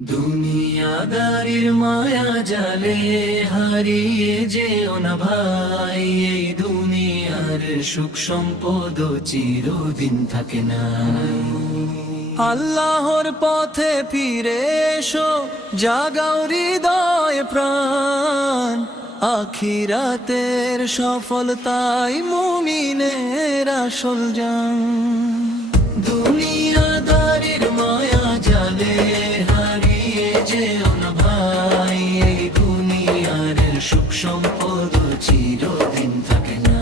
দুনিয়াদারির মায়া জালে হারিয়ে যেও না ভাই, এই দুনিয়ার সুখ সম্পদ চিরদিন থাকে না। আল্লাহর পথে ফিরে এসো, জাগাও হৃদয় প্রাণ, আখিরাতের সফলতাই মুমিনের আসল জান। দুনিয়াদারির মায়া জালে হারিয়ে যেও না ভাই, এই দুনিয়ার সুখ সম্পদ চিরদিন থাকে না।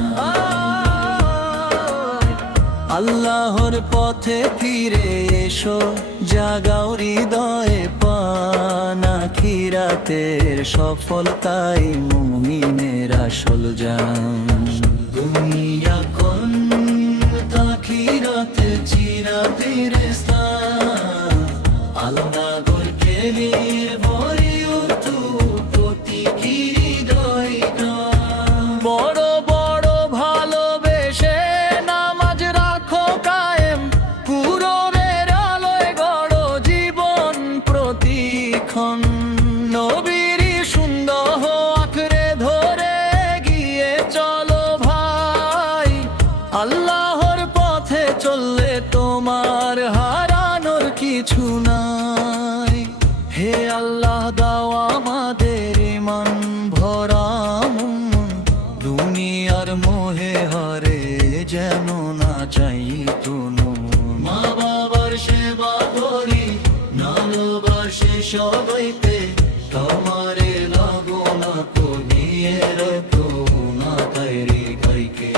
আল্লাহর পথে ফিরে এসো, জাগাও হৃদয়ে প্রাণ, আখিরাতের সফলতাই মুমিনের আসল জান। দুনিয়া কোন আখিরাতে চিরাতের স্থান, আল্লাহ গলকে নিয়ে ভরে উঠু প্রতীকী হৃদয় গান। বড় বড় ভালোবেসে নামাজ রাখো কায়েম, কুরআনের আলোয় গড়ো জীবন প্রতিক্ষণ। নবীর সুন্দর আঁকড়ে ধরে গিয়ে চলো ভাই, আল্লাহর পথে চললে তোমার হারানোর কিছু নাই। হে আল্লাহ দাও আমাদের ঈমান ভরা মন, দুনিয়ার মোহে হারে যেন না চাই কোনো। মা বাবার সেবা করি ভালোবাসে সবাইকে, তোমারে লাগোনা তো নিয়ে রেখো না কাইরে কাইকে।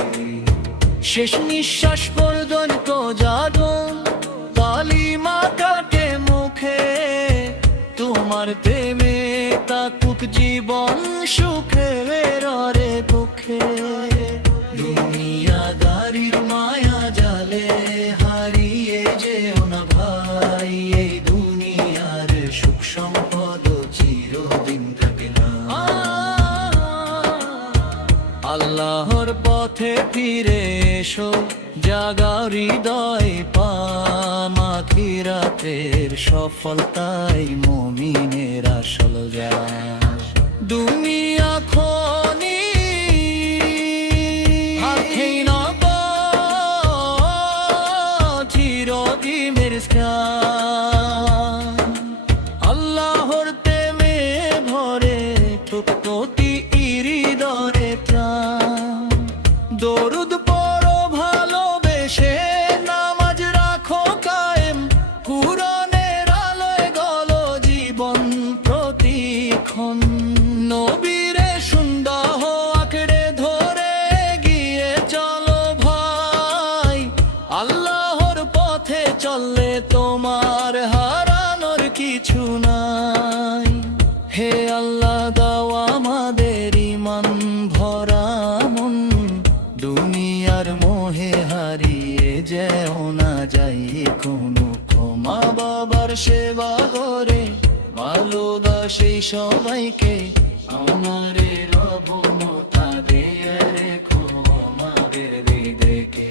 শেষ নিঃশ্বাস পর্যন্ত জাদু কালিমা কাটে মুখে, তোমার প্রেমে তাকুক জীবন সুখে রে দুঃখে। দুনিয়াদারির মায়া জালে হারিয়ে যেও না ভাই, এই দুনিয়ার সুখ সম্পদ চিরদিন থাকে না। আল্লাহর পথে ফিরে এসো, জাগাও হৃদয় প্রাণ, আখিরাতের সফলতাই মুমিনের আসল জান। দুনিয়া খনি আখেই না চিরদিনের স্থান, আল্লাহর প্রেমে ভরে প্রতি হৃদয়ে প্রাণ। দরুদ পড়ো ভালোবেসে নামাজ রাখো কায়েম, কুরআনের আলোয় গলো জীবন প্রতিক্ষণ। নবীরে সুন্দর আঁকড়ে ধরে গিয়ে চলো ভাই, আল্লাহর পথে চললে তোমার হারানোর কিছু নাই। হে আল্লাহ দাও আমাদের ঈমান ভরা মন, দুনিয়ার মোহে হারিয়ে যেও না যাই কোনো। মা বাবার সেবা করে ভালোবাসি সবাইকে, আমারে রবনতা দিয়ে রেখো আমাদের হৃদয়কে।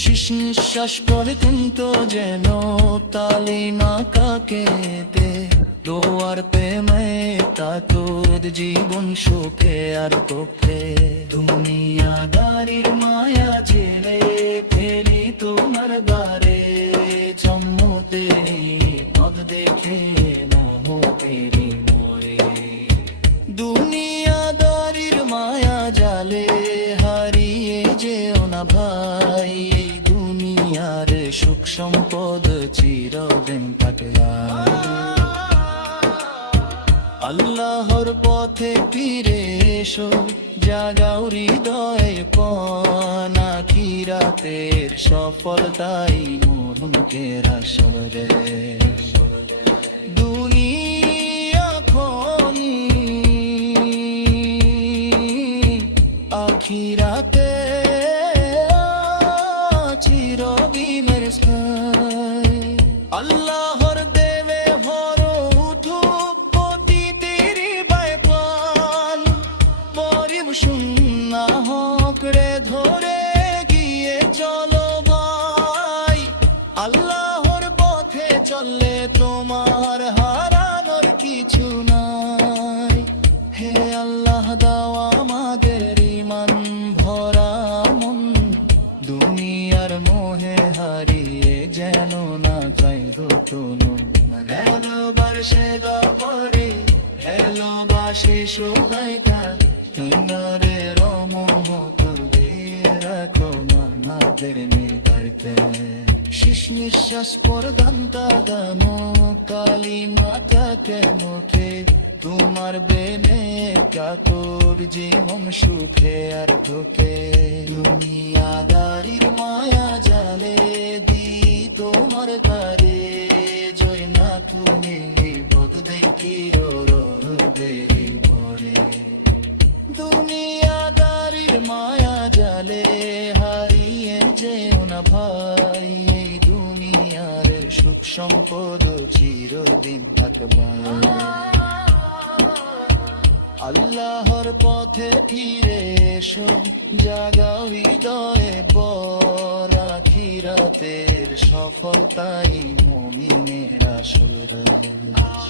শেষ নিঃশ্বাস পর্যন্ত যেন তালি না কাকেতে, দোয়ার প্রেমে তাকুদ জীবন সুখে আর তোকে। দুনিয়াদারির মায়া জেলে ফেলি তোমার দ্বারে, চম্মতে পদ দেখে নামো তেরি মোরে। দুনিয়াদারির মায়া জালে হারিয়ে যেও না ভাই, এই দুনিয়ার সুখ সম্পদ চিরদিন থাকে না। আল্লাহর পথে ফিরে এসো, জাগাও হৃদয় প্রাণ, আখিরাতের সফলতাই মুমিনের আসল জান। দুনিয়া খনি আখিরাতে চিরদিনের স্থান, আল্লাহর দেবে ভরো উঠু সুন্না হকরে ধরে গিয়ে চলো ভাই, আল্লাহর পথে চললে তোমার হারা সেবা করে ভালোবাসে সবাইটা তোমারে রমহত দিয়ে রাখো মানবের নিদাইতে শেষ নিঃশ্বাস পর্যন্ত দানো কালী মাতাকে মুখে তোমার বেনে কাতর জীবন সুখে আর ঢোকে দুনিয়াদারির মায়া জালে দি তোমার কারে জয় না তুমি বদলে কি দেরি পরে দুনিয়াদারির মায়া জালে হারিয়ে যেও না ভাই এই দুনিয়ার সুখ সম্পদ চিরদিন থাকবে আল্লাহর পথে ফিরে এসো জাগাও হৃদয়ে বল আখিরাতের সফলতাই মুমিনের আসল রাজ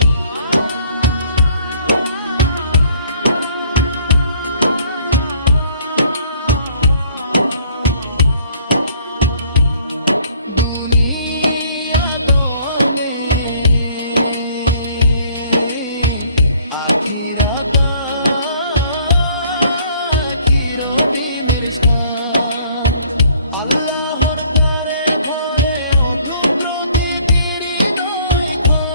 দুনিয়া দনে আখিরাত আল্লাহর দ্বারে ঘরে ওঠো প্রতিদিন হৃদয়ক্ষণ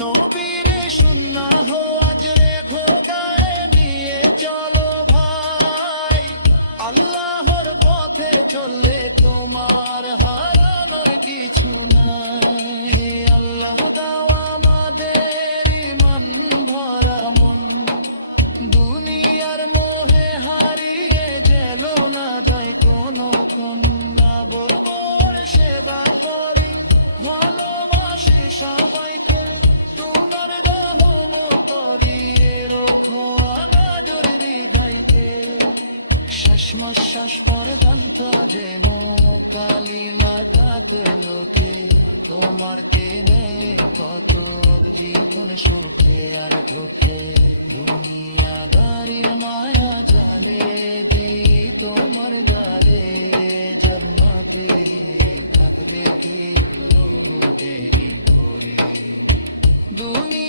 নবীরে সুন্নাহ আজ রেখো গায়ে নিয়ে চলো ভাই আল্লাহর পথে চললে তোমার হারানোর কিছু নাই হে আল্লাহ দাও আমাদের ঈমান ভরা মন দুনিয়ার মোহে হারিয়ে যেন না যায় কোনো কন্যা বর্বর সেবা করে ভালোবাসে সবাইকে তোমার রহমতরিয়ে রাখো আমাদের হৃদয়কে শ্বাস পর্যন্ত যে কালী মাতাতে লোকে তোমার প্রেমে কত জীবন সুখে আর ঢোকে দুনিয়াদারির মায়া জালে দি তোমার গালে জন্মতে থাকবে কি দেরি করে দুনিয়া